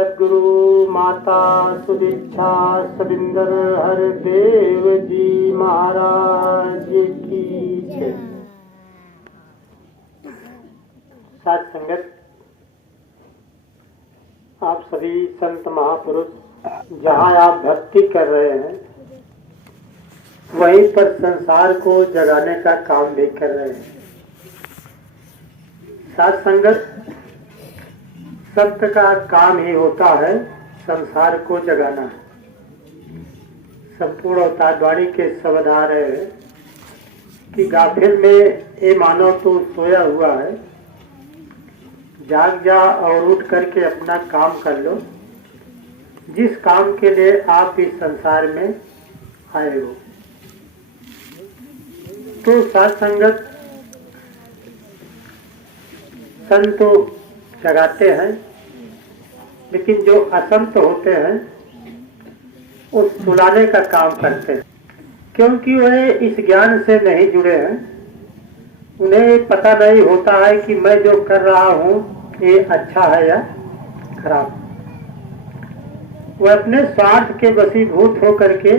सद्गुरु माता सुदीक्षा सविंदर हरदेव जी महाराज की जय। साथ संगत, आप सभी संत महापुरुष जहाँ आप भक्ति कर रहे हैं वहीं पर संसार को जगाने का काम भी कर रहे हैं। साथ संगत, संत का काम ही होता है संसार को जगाना। संपूर्ण अवतारवाणी के शब्द आ रहे हैं कि गाफिल में ये मानव तो सोया हुआ है, जाग जा और उठ करके अपना काम कर लो, जिस काम के लिए आप इस संसार में आए हो। तो साथ संगत, संत तो जगाते हैं, लेकिन जो असंत होते हैं वो सुलाने का काम करते हैं, क्योंकि वह इस ज्ञान से नहीं जुड़े हैं। उन्हें पता नहीं होता है कि मैं जो कर रहा हूँ ये अच्छा है या खराब। वह अपने स्वार्थ के वशीभूत होकर के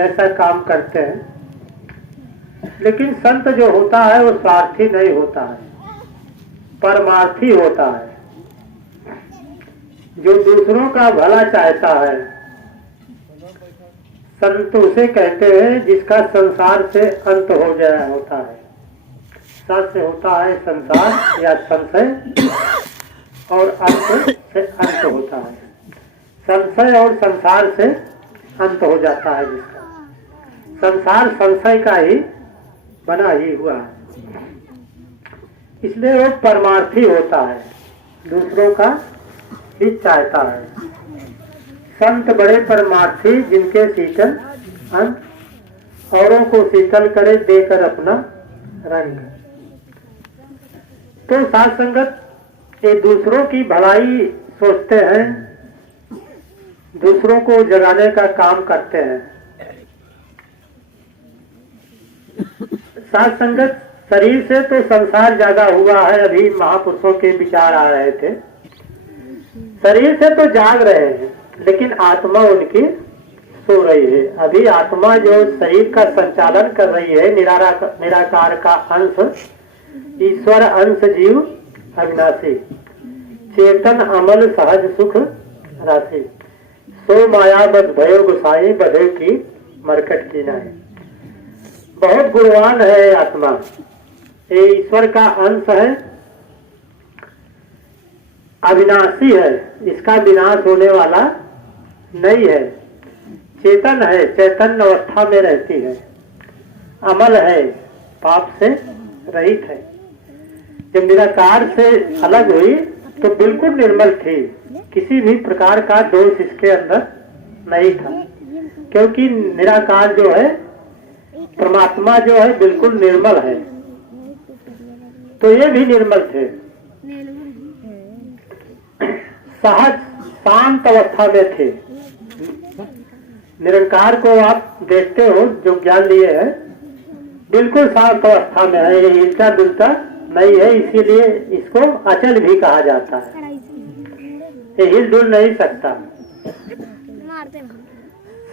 ऐसा काम करते हैं। लेकिन संत जो होता है वो स्वार्थी नहीं होता है, परमार्थी होता है, जो दूसरों का भला चाहता है। संत उसे कहते हैं जिसका संसार से अंत हो गया होता है। सत से होता है संसार या संशय, और अंत से अंत होता है। संशय और संसार से अंत हो जाता है जिसका। संसार संशय का ही बना ही हुआ है, इसलिए वो परमार्थी होता है, दूसरों का ही चाहता है। संत बड़े परमार्थी, जिनके शीतल अंत औरों को शीतल करे देकर अपना रंग। तो साथ संगत, ये दूसरों की भलाई सोचते हैं, दूसरों को जगाने का काम करते हैं। साथ संगत, शरीर से तो संसार जागा हुआ है। अभी महापुरुषों के विचार आ रहे थे, शरीर से तो जाग रहे हैं, लेकिन आत्मा उनकी सो रही है। अभी आत्मा जो शरीर का संचालन कर रही है, निराकार का अंश, ईश्वर अंश, जीव अविनाशी, चेतन अमल सहज सुख राशि, सो माया बद भयो गुसाई बधे की मरकट की नाई। बहुत गुणवान है आत्मा, ये ईश्वर का अंश है, अविनाशी है, इसका विनाश होने वाला नहीं है। चेतन है, चैतन्य अवस्था में रहती है, अमल है, पाप से रहित है। जब निराकार से अलग हुई तो बिल्कुल निर्मल थी, किसी भी प्रकार का दोष इसके अंदर नहीं था, क्योंकि निराकार जो है, परमात्मा जो है, बिल्कुल निर्मल है। तो ये भी निर्मल थे, सहज शांत अवस्था में थे। निरंकार को आप देखते हो, जो ज्ञान लिए है, बिल्कुल शांत अवस्था में है, हिलता डुलता नहीं है, इसीलिए इसको अचल भी कहा जाता है। ये हिल डुल नहीं सकता।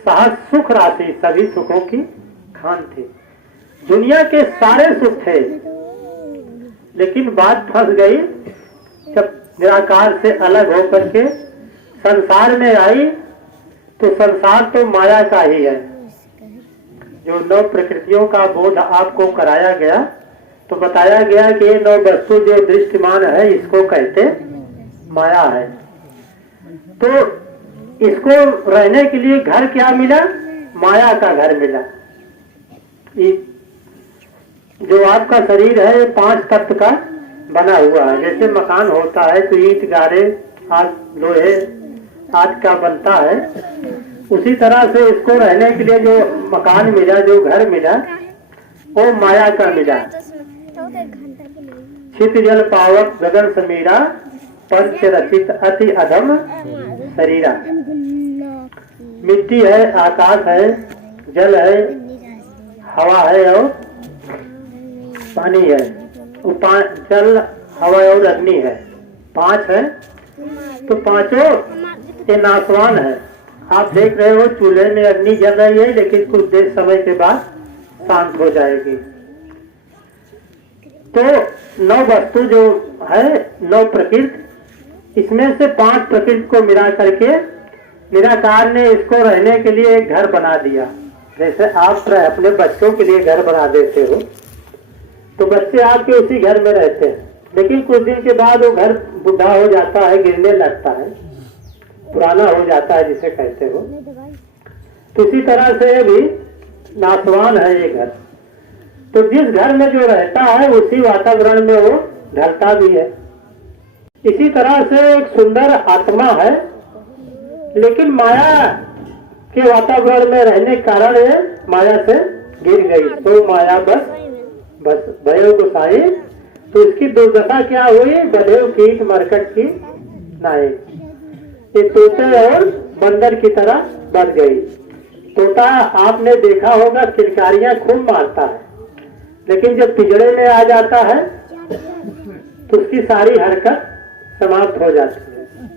सहज सुख राशि, सभी सुखों की खान थी। दुनिया के सारे सुख थे, लेकिन बात फंस गई जब निराकार से अलग होकर के संसार में आई। तो संसार तो माया का ही है। जो नौ प्रकृतियों का बोध आपको कराया गया, तो बताया गया कि ये नौ वस्तु जो दृष्टिमान है, इसको कहते माया है। तो इसको रहने के लिए घर क्या मिला? माया का घर मिला। जो आपका शरीर है, ये 5 तत्व का बना हुआ है। जैसे मकान होता है तो ईंट, गारे, आज लोहे आज का बनता है, उसी तरह से इसको रहने के लिए जो मकान मिला, जो घर मिला, वो माया का मिला। छित जल पावक गगन समीरा, पंच रचित अति अधम शरीरा। मिट्टी है, आकाश है, जल है, हवा है और पानी है। जल, हवा और अग्नि है, 5 है। तो पांचों ये नाशवान है। आप देख रहे हो चूल्हे में अग्नि जल रही है, लेकिन कुछ देर समय के बाद शांत हो जाएगी। तो 9 वस्तु जो है, 9 प्रकृति, इसमें से 5 प्रकृति को मिला करके निराकार ने इसको रहने के लिए एक घर बना दिया। जैसे आप अपने बच्चों के लिए घर बना देते हो, तो बच्चे आपके उसी घर में रहते हैं, लेकिन कुछ दिन के बाद वो घर बुढ़ा हो जाता है, गिरने लगता है, पुराना हो जाता है जिसे कहते हो। तो इसी तरह से भी नाशवान है ये घर। तो जिस घर में जो रहता है उसी वातावरण में वो ढलता भी है। इसी तरह से एक सुंदर आत्मा है, लेकिन माया के वातावरण में रहने के कारण ये माया से गिर गई। तो माया बस भयो गुसाई, तो इसकी दुर्दशा क्या हुई? बधेव कीट मरकट की नाई, ये तोते और बंदर की तरह बढ़ गई। तोता आपने देखा होगा किलकारियां खूब मारता है, लेकिन जब पिंजड़े में आ जाता है तो उसकी सारी हरकत समाप्त हो जाती है।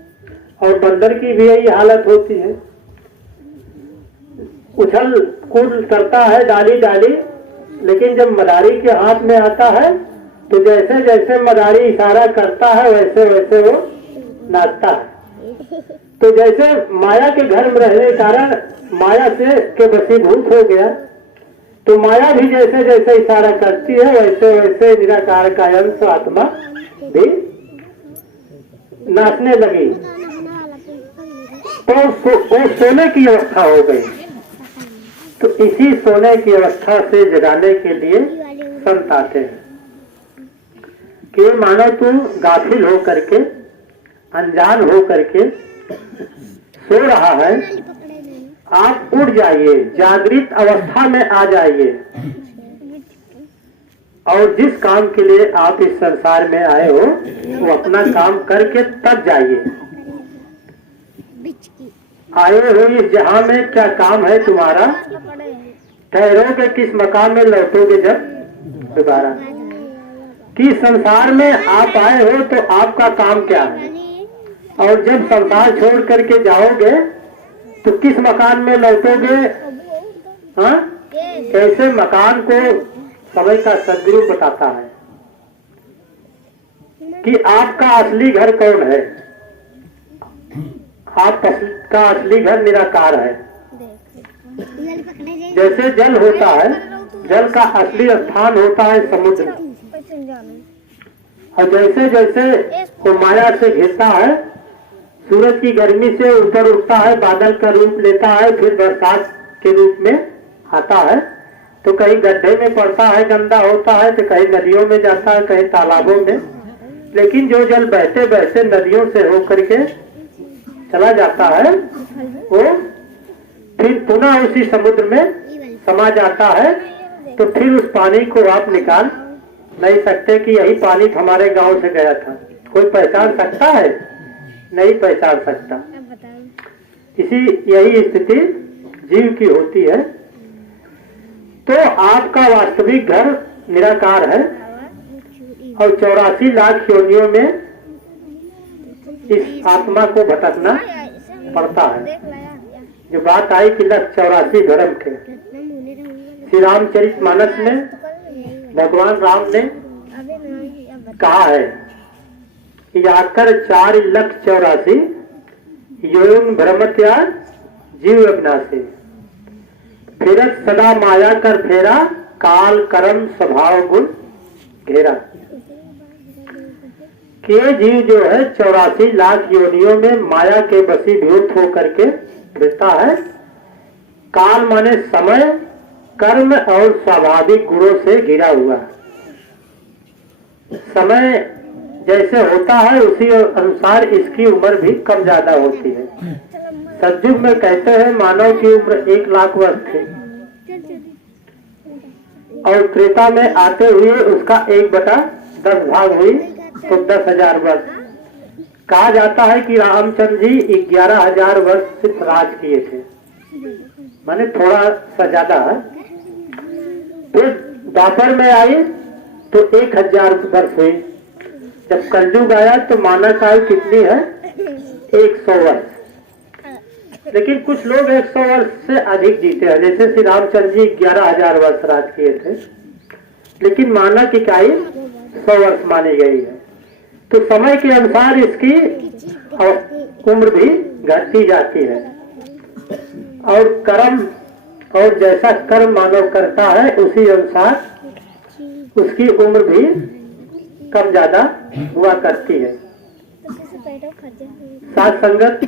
और बंदर की भी यही हालत होती है, उछल कूद करता है डाली डाली, लेकिन जब मदारी के हाथ में आता है तो जैसे जैसे मदारी इशारा करता है वैसे वैसे वो नाचता है। तो जैसे माया के घर में रहने के कारण माया से के वशीभूत हो गया, तो माया भी जैसे जैसे इशारा करती है वैसे वैसे निराकार का अंश आत्मा भी नाचने लगी। तो वो सोने की अवस्था हो गई। तो इसी सोने की अवस्था से जगाने के लिए संत आते हैं कि मानो तुम गाफिल हो करके, अनजान हो करके सो रहा है, आप उठ जाइए, जागृत अवस्था में आ जाइए, और जिस काम के लिए आप इस संसार में आए हो वो अपना काम करके तब जाइए। आए हो इस जहां में, क्या काम है तुम्हारा? ठहरोगे किस मकाम में, लौटोगे जब दोबारा? कि संसार में आप आए हो तो आपका काम क्या है, और जब संसार छोड़ करके जाओगे तो किस मकान में लौटोगे? हाँ, कैसे मकान को समय का सदगुरु बताता है कि आपका असली घर कौन है। आपका असली घर निराकार है। जैसे जल होता है, जल का असली स्थान होता है समुद्र, और जैसे जैसे वो माया से घिरता है, सूरज की गर्मी से ऊपर उठता है, बादल का रूप लेता है, फिर बरसात के रूप में आता है, तो कहीं गड्ढे में पड़ता है, गंदा होता है, तो कहीं नदियों में जाता है, कहीं तालाबों में। लेकिन जो जल बहते बहते नदियों से होकर के चला जाता है, वो फिर पुनः उसी समुद्र में समा जाता है। तो फिर उस पानी को आप निकाल नहीं सकते कि यही पानी हमारे गांव से गया था। कोई पहचान सकता है? नहीं पहचान सकता। इसी यही स्थिति जीव की होती है। तो आपका वास्तविक घर निराकार है, और 84 लाख योनियों में इस आत्मा को भटकना पड़ता है। जो बात आई कि लक्ष्य 84 धर्म के, श्री रामचरितमानस में भगवान राम ने कहा है कि आकर 4,84,00,000 योन भ्रमत्या जीव अविनाशी, फिरत सदा माया कर फेरा, काल कर्म स्वभाव गुण घेरा। के जीव जो है 84 लाख योनियों में माया के वशीभूत होकर के रहता है। काल माने समय, कर्म और स्वाभाविक गुणों से घिरा हुआ। समय जैसे होता है उसी अनुसार इसकी उम्र भी कम ज्यादा होती है। सतयुग में कहते हैं मानव की उम्र 1 लाख वर्ष थी, और त्रेता में आते हुए उसका 1/10 भाग हुई, तो 10,000 वर्ष। कहा जाता है कि रामचंद्र जी 11,000 वर्ष सिर्फ राज किए थे, माने थोड़ा सा ज्यादा है। फिर द्वापर में आई तो 1,000 वर्ष हुई। जब कलयुग आया तो मानव आयु कितनी है? 100 वर्ष, लेकिन कुछ लोग 100 वर्ष से अधिक जीते हैं। जैसे श्री रामचंद्र जी 11,000 वर्ष राज किए थे, लेकिन मानक इकाई 100 वर्ष मानी गई है। तो समय के अनुसार इसकी उम्र भी घटती जाती है, और कर्म और जैसा कर्म मानव करता है उसी अनुसार उसकी उम्र भी कम ज्यादा हुआ करती है। साथ संगत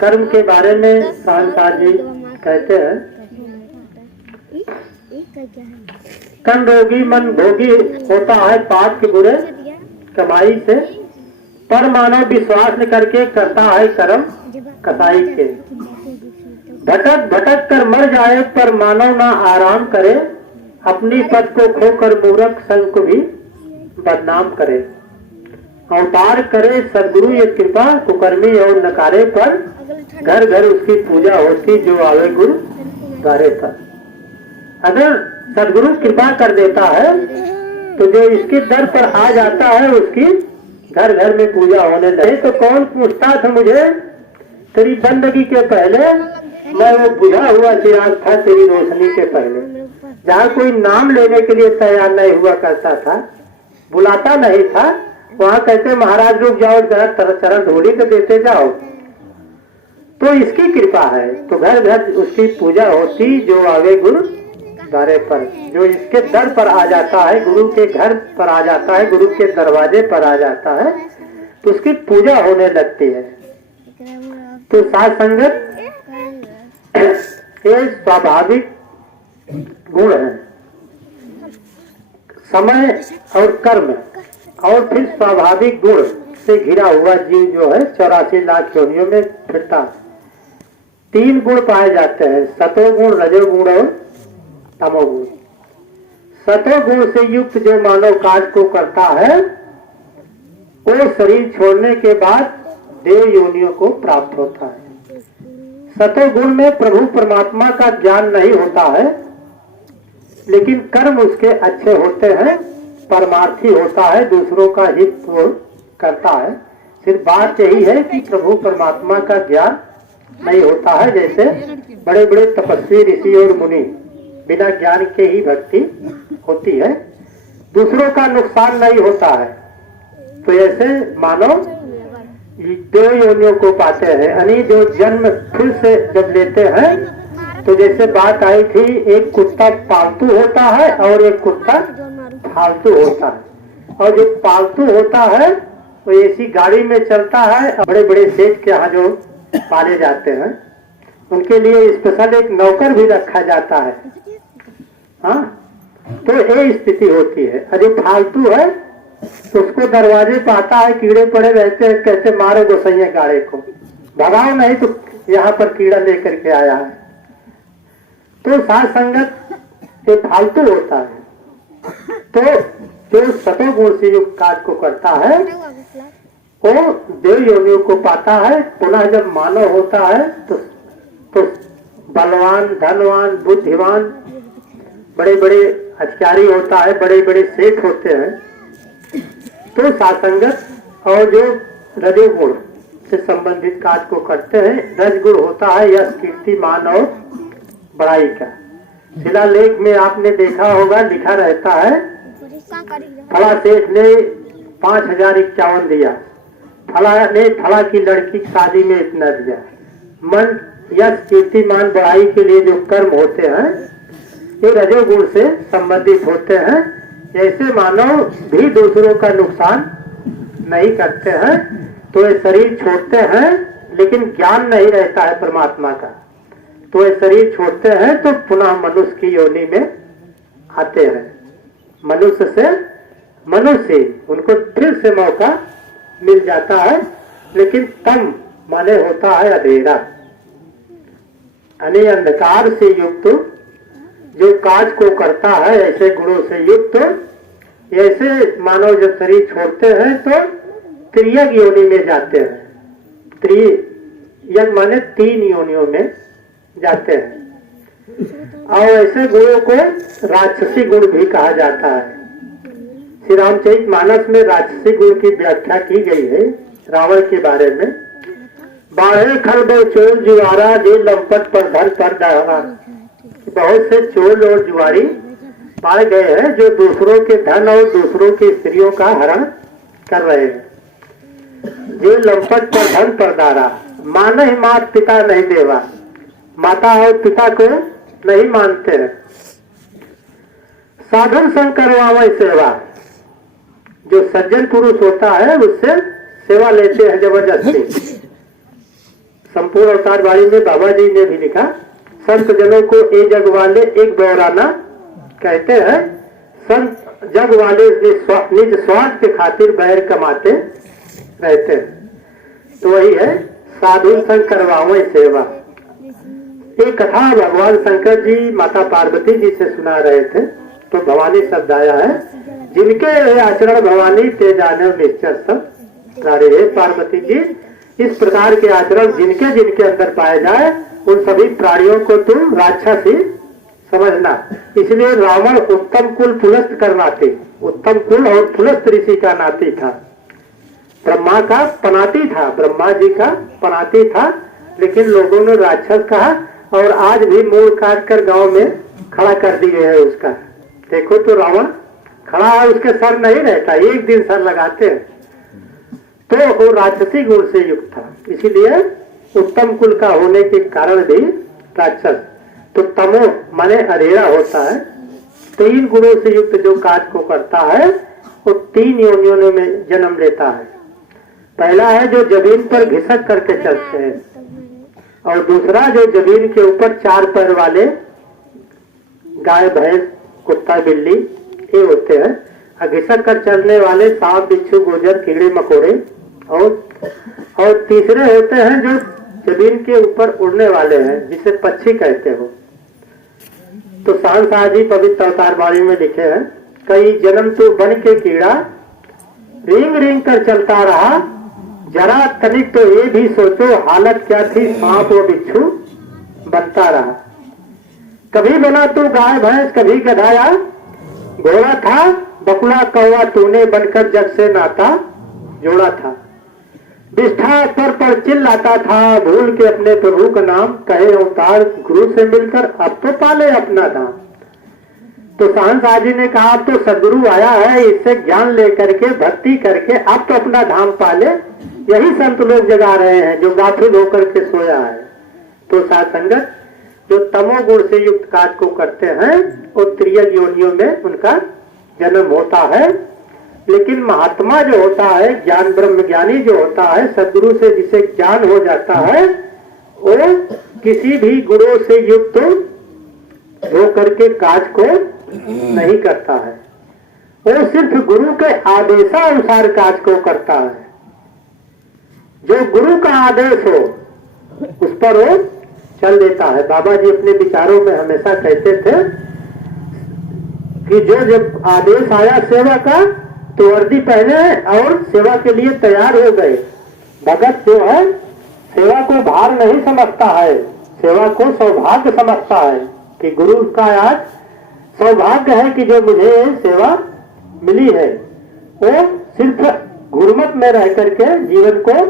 कर्म के बारे में शाहनशाह जी कहते हैं, कण रोगी मन भोगी होता है पाप के बुरे कमाई से, पर मानव विश्वास न करके करता है कर्म कसाई के। भटक भटक कर मर जाए पर मानव ना आराम करे, अपनी पद को खोकर मूर्ख संग को भी बदनाम करे। अवतार करे सदगुरु ये कृपा, कुकर्मी और नकारे पर घर घर उसकी पूजा होती, जो आवे गुरु द्वारे पर। अगर सदगुरु कृपा कर देता है तो जो इसके दर पर आ जाता है उसकी घर घर में पूजा होने लगे। तो कौन पूछता था मुझे तेरी बंदगी के पहले, मैं वो बुझा हुआ चिराग था तेरी रोशनी के पहले। जहाँ कोई नाम लेने के लिए तैयार नहीं हुआ करता था, बुलाता नहीं था, वहाँ कहते महाराज रुक जाओ जरा चरण धूली तो देते जाओ। तो इसकी कृपा है तो घर घर उसकी पूजा होती, जो आवे गुरु द्वारे पर। जो इसके दर पर आ जाता है, गुरु के घर पर आ जाता है, गुरु के दरवाजे पर आ जाता है, तो उसकी पूजा होने लगती है। तो साथ संगत ये स्वाभाविक गुण है, समय और कर्म और फिर स्वाभाविक गुण से घिरा हुआ जीव जो है 84 लाख योनियों में फिरता है। 3 गुण पाए जाते हैं, सतोगुण, रजोगुण और तमोगुण। सतोगुण से युक्त जो मानव कार्य को करता है वो शरीर छोड़ने के बाद देव योनियों को प्राप्त होता है। सतोगुण में प्रभु परमात्मा का ज्ञान नहीं होता है, लेकिन कर्म उसके अच्छे होते हैं, परमार्थी होता है, दूसरों का हित वो करता है। सिर्फ बात यही है कि प्रभु परमात्मा का ज्ञान नहीं होता है। जैसे बड़े बड़े तपस्वी ऋषि और मुनि बिना ज्ञान के ही भक्ति होती है, दूसरों का नुकसान नहीं होता है। तो ऐसे मानव दो योनियों को पाते हैं, यानी जो जन्म फिर से जब लेते हैं। तो जैसे बात आई थी, एक कुत्ता पालतू होता है और एक कुत्ता फालतू होता है। और जो पालतू होता है वो ऐसी गाड़ी में चलता है, बड़े बड़े सेठ के यहाँ जो पाले जाते हैं उनके लिए स्पेशल एक नौकर भी रखा जाता है। हाँ, तो ये स्थिति होती है। और जो फालतू है तो उसको दरवाजे पे आता है, कीड़े पड़े रहते हैं, कहते मारो गोसैया गाड़े को, भगाओ नहीं तो यहाँ पर कीड़ा लेकर के आया है। तो साथ संगत ये फालतू होता है। तो जो सतोगुण से युक्त कार्य को करता है वो देव योनियों को पाता है। पुनः जब मानव होता है तो बलवान, धनवान, बुद्धिमान, बड़े बड़े अधिकारी होता है, बड़े बड़े सेठ होते हैं। तो सासंगत और जो रजोगुण से संबंधित कार्य को करते हैं। रजगुण होता है यश, कीर्ति, मान और बड़ाई का। शिलालेख में आपने देखा होगा, लिखा रहता है फला सेठ ने 5051 दिया, फला ने फला की लड़की की शादी में इतना दिया। मन, यश, कीर्ति, मान, बड़ाई के लिए जो कर्म होते हैं ये रजोगुण से संबंधित होते हैं। ऐसे मानव भी दूसरों का नुकसान नहीं करते हैं, तो ये शरीर छोड़ते हैं, लेकिन ज्ञान नहीं रहता है परमात्मा का। तो ये शरीर छोड़ते हैं तो पुनः मनुष्य की योनि में आते हैं। मनुष्य से मनुष्य उनको फिर से मौका मिल जाता है, लेकिन तम माने होता है अंधेरा, यानी अंधकार से युक्त जो कार्य को करता है ऐसे गुणों से युक्त। ऐसे मानव जब शरीर छोड़ते हैं तो त्रियग योनि में जाते हैं। त्रियग माने 3 योनियों में जाते हैं। और ऐसे गुणों को राक्षसी गुण भी कहा जाता है। श्री रामचरित मानस में राक्षसी गुण की व्याख्या की गई है। रावण के बारे में, बाढ़े खलबल चोर जुआरा जे लंपट पर धर पर डरा। बहुत से चोर और जुआरी पाए गए हैं जो दूसरों के धन और दूसरों की स्त्रियों का हरण कर रहे हैं। जे लंपट पर धन पर डारा, माने ही मात पिता नहीं देवा, माता और पिता को नहीं मानते हैं। साधन संग करवावे सेवा, जो सज्जन पुरुष होता है उससे सेवा लेते हैं जबरदस्ती। संपूर्ण अवतार वाणी में बाबा जी ने भी लिखा, संत जनों को ए जग वाले एक दौराना कहते हैं। संत जग वाले निज स्वार्थ के खातिर बैर कमाते रहते हैं। तो वही है साधु संग करवावे सेवा। एक कथा भगवान शंकर जी माता पार्वती जी से सुना रहे थे, तो भवानी शब्द आया है, जिनके आचरण भवानी ते जाने निश्चर सब सारे। हे पार्वती जी, इस प्रकार के आचरण जिनके जिनके अंदर पाए जाए उन सभी प्राणियों को तुम राक्षस ही समझना। इसलिए रावण उत्तम कुल पुलस्त कर नाती, उत्तम कुल और पुलस्त ऋषि का नाती था, ब्रह्मा का पनाती था, ब्रह्मा जी का पनाती था, लेकिन लोगों ने राक्षस कहा और आज भी मूल काट कर गांव में खड़ा कर दिए है उसका। देखो तो रावण खड़ा है, उसके सर नहीं रहता, एक दिन सर लगाते हैं। तो वो राक्षसी गुण से युक्त था, इसीलिए उत्तम कुल का होने के कारण भी राक्षस। तो तमो माने अंधेरा होता है। तीन गुणों से युक्त जो कार्य को करता है वो तीन योनियों में जन्म लेता है। पहला है जो जमीन पर घिसक करके चलते हैं, और दूसरा जो जमीन के ऊपर चार पैर वाले गाय भैंस कुत्ता बिल्ली ये होते हैं। घिसक कर चलने वाले सांप बिच्छू गोजर कीड़े मकोड़े, और तीसरे होते हैं जो जमीन के ऊपर उड़ने वाले हैं, जिसे पक्षी कहते हो। तो शाह जी पवित्र अवतार वाणी में लिखे हैं, कई जन्म तो बन के कीड़ा रिंग रिंग कर चलता रहा, जरा तनिक तो ये भी सोचो हालत क्या थी सांप और बिच्छू बनता रहा। कभी बना तू गाय भैंस, कभी गधाया घोड़ा था, बकुला कौवा तूने बनकर जग से नाता जोड़ा था। विष्ठा पर चिल्लाता था, भूल के अपने प्रभु का नाम, कहे अवतार गुरु से मिलकर अब तो पाले अपना धाम। तो शाह जी ने कहा अब तो सदगुरु आया है, इससे ज्ञान लेकर के भक्ति करके अब तो अपना धाम पाले। यही संत लोग जगा रहे हैं जो गाफिल होकर के सोया है। तो साथ संगत जो तमोगुण से युक्त कार्य को करते हैं वो त्रियक योनियों में उनका जन्म होता है। लेकिन महात्मा जो होता है, ज्ञान ब्रह्म ज्ञानी जो होता है, सदगुरु से जिसे ज्ञान हो जाता है, वो किसी भी गुणों से युक्त हो करके कार्य को नहीं करता है। वो सिर्फ गुरु के आदेशानुसार कार्य को करता है। जो गुरु का आदेश हो उस पर वो चल देता है। बाबा जी अपने विचारों में हमेशा कहते थे कि जो जब आदेश आया सेवा का तो वर्दी पहने और सेवा के लिए तैयार हो गए। भगत जो है सेवा को भार नहीं समझता है, सेवा को सौभाग्य समझता है कि गुरु का आज सौभाग्य है कि जो मुझे सेवा मिली है। वो सिर्फ गुरमत में रह करके जीवन को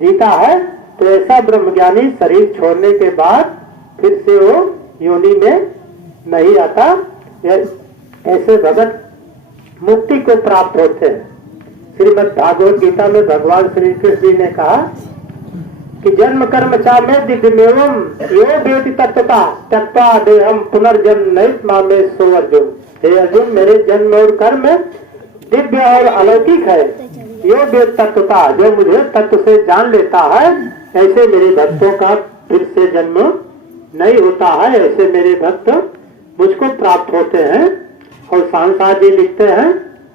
जीता है। तो ऐसा ब्रह्मज्ञानी शरीर छोड़ने के बाद फिर से वो योनि में नहीं आता। ऐसे भगत मुक्ति को प्राप्त होते हैं। श्रीमद् भागवत गीता में भगवान श्री कृष्ण जी ने कहा कि जन्म कर्म चामे दिव्यमेवम यो वेति तत्वता त्यक्त्वा देहम पुनर्जन्म नैत मामे सो अर्जुन। हे अर्जुन, मेरे जन्म और कर्म दिव्य और अलौकिक है। यो वेद तत्वता, जो मुझे तत्व से जान लेता है, ऐसे मेरे भक्तों का फिर से जन्म नहीं होता है। ऐसे मेरे भक्त मुझको प्राप्त होते हैं। और सांसा जी लिखते हैं,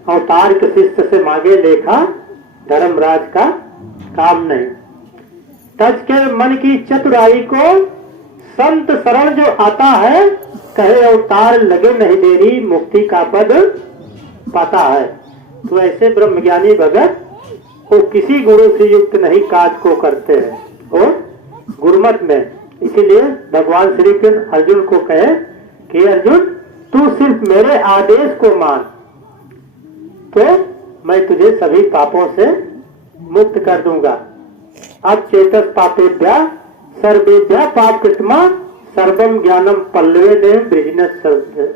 अवतार के शिष्य से मांगे लेखा, धर्मराज का काम नहीं। तज के मन की चतुराई को संत शरण जो आता है, कहे अवतार लगे नहीं देरी, मुक्ति का पद पाता है। तो ऐसे ब्रह्मज्ञानी भगत वो किसी गुरु से युक्त नहीं कार्य को करते हैं और गुरुमत में। इसीलिए भगवान श्री कृष्ण अर्जुन को कहे कि अर्जुन, तू सिर्फ मेरे आदेश को मान तो मैं तुझे सभी पापों से मुक्त कर दूंगा। अब चेतस पापेभ्या सर्वेभ्या पाप कृतमा सर्वम ज्ञानम पल्लवे ने ब्रिजनेस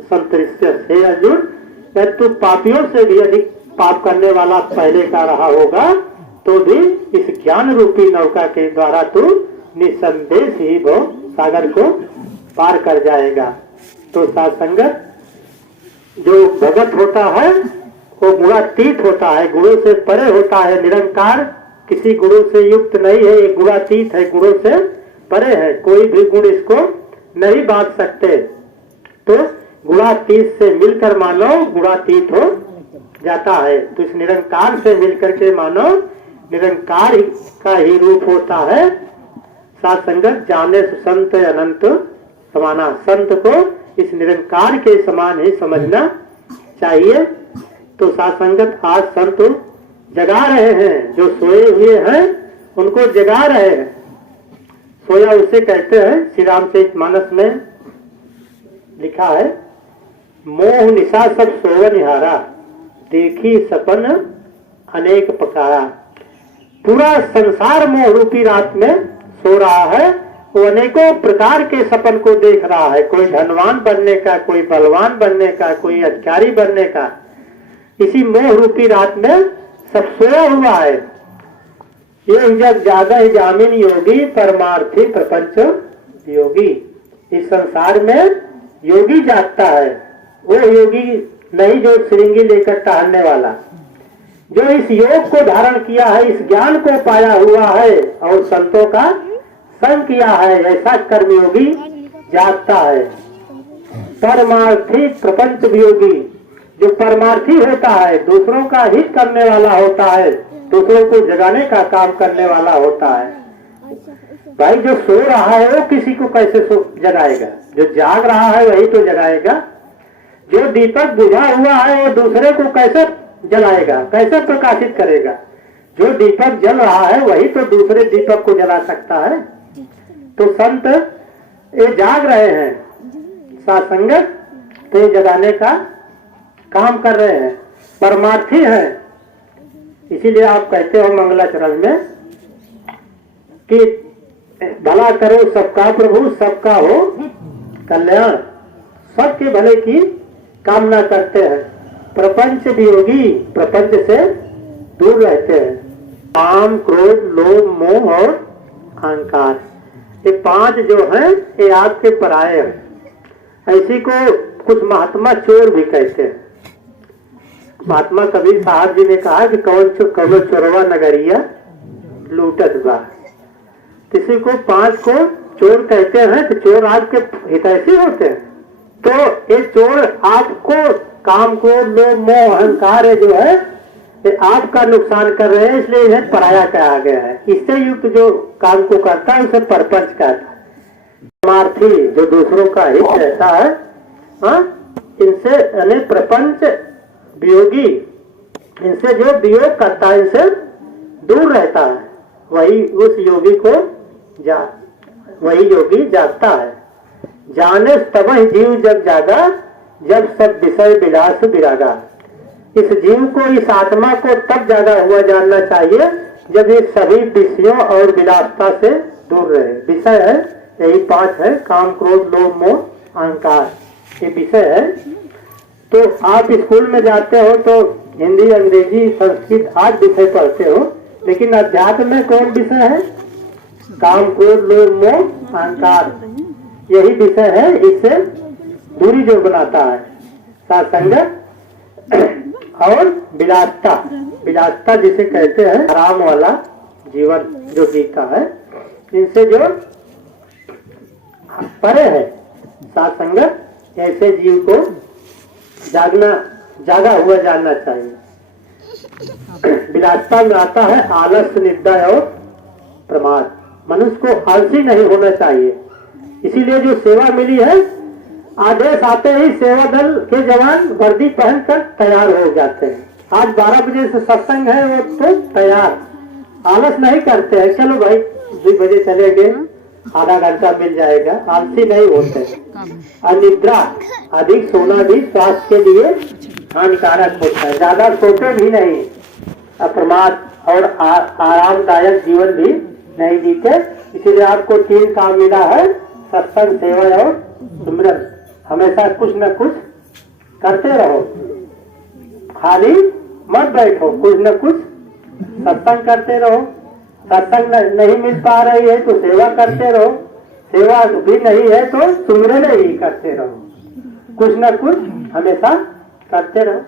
संतरिष्य। हे अर्जुन, यदि तू पापियों से भी अधिक पाप करने वाला पहले का रहा होगा तो भी इस ज्ञान रूपी नौका के द्वारा तू निसंदेह ही वो सागर को पार कर जाएगा। तो साधसंगत जो भगत होता है वो गुणातीत होता है, गुणों से परे होता है, निरंकार किसी गुणों से युक्त नहीं है, ये गुणातीत है, गुणों से परे है, कोई भी गुण इसको नहीं बांध सकते। तो गुणातीत से मिलकर मानव गुणातीत हो जाता है। तो इस निरंकार से मिलकर के मानव निरंकार का ही रूप होता है। साथ संगत जाने संत अनंत समाना, संत को इस निरंकार के समान ही समझना चाहिए। तो साथ संगत आज संत जगा रहे हैं, जो सोए हुए हैं उनको जगा रहे हैं। सोया उसे कहते हैं, श्री रामचरितमानस में लिखा है, मोह निशा सब सोव निहारा, देखी सपन अनेक पकारा। पूरा संसार मोह रूपी रात में सो रहा है, वो अनेकों प्रकार के सपन को देख रहा है, कोई धनवान बनने का, कोई बलवान बनने का, कोई अधिकारी बनने का। इसी मोह रूपी रात में सब सोया हुआ है। ये जब ज्यादा जामिन योगी परमार्थी प्रपंच योगी। इस संसार में योगी जागता है, वो योगी नहीं जो श्रृंगी लेकर टहलने वाला, जो इस योग को धारण किया है, इस ज्ञान को पाया हुआ है और संतों का संग किया है, ऐसा कर्मयोगी जागता है। परमार्थी प्रपंच योगी, जो परमार्थी होता है, दूसरों का हित करने वाला होता है, दूसरों को जगाने का काम करने वाला होता है। भाई जो सो रहा है वो किसी को कैसे जगाएगा? जो जाग रहा है वही तो जगाएगा। जो दीपक बुझा हुआ है वो दूसरे को कैसे जलाएगा, कैसे प्रकाशित करेगा? जो दीपक जल रहा है वही तो दूसरे दीपक को जला सकता है। तो संत ये जाग रहे हैं, सात्संगत तो ये जगाने का काम कर रहे हैं, परमार्थी हैं। इसीलिए आप कहते हो मंगलाचरण में कि भला करो सबका प्रभु, सबका हो कल्याण, सबके भले की कामना करते हैं। प्रपंच वियोगी, प्रपंच से दूर रहते हैं। काम, क्रोध, लोभ, मोह और अहंकार, ये पांच जो हैं ये आपके पराये हैं। ऐसी को कुछ महात्मा चोर भी कहते हैं। महात्मा कबीर साहब जी ने कहा कि कौन चोरवा नगरिया लूटत बा। किसी को पांच को चोर कहते हैं तो चोर आपके हितैषी होते हैं। तो ये चोर आपको काम को लोभ मोह अहंकार जो है ये आपका नुकसान कर रहे हैं, इसलिए इन्हें पराया कहा गया है। इससे युक्त जो काम को करता है उसे परपंच कहता है। परमार्थी जो दूसरों का हित रहता है, इनसे यानी प्रपंच वियोगी, इनसे जो वियोग करता है इनसे दूर रहता है, वही उस योगी को वही योगी जागता है। जाने तब जीव जब जागा, जब सब विषय विलास विरागा। इस जीव को, इस आत्मा को तब जागा हुआ जानना चाहिए जब ये सभी विषयों और विलासता से दूर रहे। विषय है यही पांच है, काम, क्रोध, लोभ, मोह, अहंकार, ये विषय है। तो आप स्कूल में जाते हो तो हिंदी, अंग्रेजी, संस्कृत 8 विषय पढ़ते हो, लेकिन अध्यात्म में कौन विषय है? काम, क्रोध, लोभ, मोह, अहंकार, यही विषय है। इससे दूरी जो बनाता है सत्संगत और विलासता, विलासता जिसे कहते हैं आराम वाला जीवन जो जीता है, इनसे जो परे है सत्संगत, ऐसे जीव को जागा हुआ जानना चाहिए। विलासता में आता है आलस्य, निद्रा और प्रमाद। मनुष्य को आलसी नहीं होना चाहिए। इसीलिए जो सेवा मिली है, आदेश आते ही सेवा दल के जवान वर्दी पहनकर तैयार हो जाते हैं। आज 12 बजे से सत्संग है, वो तो तैयार, आलस नहीं करते हैं। चलो भाई 2 बजे चलेंगे, आधा घंटा मिल जाएगा, आलसी नहीं होते। अनिद्रा, अधिक सोना भी स्वास्थ्य के लिए हानिकारक होता है, ज्यादा सोते भी नहीं। अप्रमाद और आरामदायक जीवन भी नहीं जीते। इसीलिए आपको 3 काम मिला है, सत्संग, सेवा और सुमिरन। हमेशा कुछ न कुछ करते रहो, खाली मत बैठो, कुछ न कुछ सत्संग करते रहो। सत्संग नहीं मिल पा रही है तो सेवा करते रहो, सेवा भी नहीं है तो सुमिरन ही करते रहो, कुछ न कुछ हमेशा करते रहो।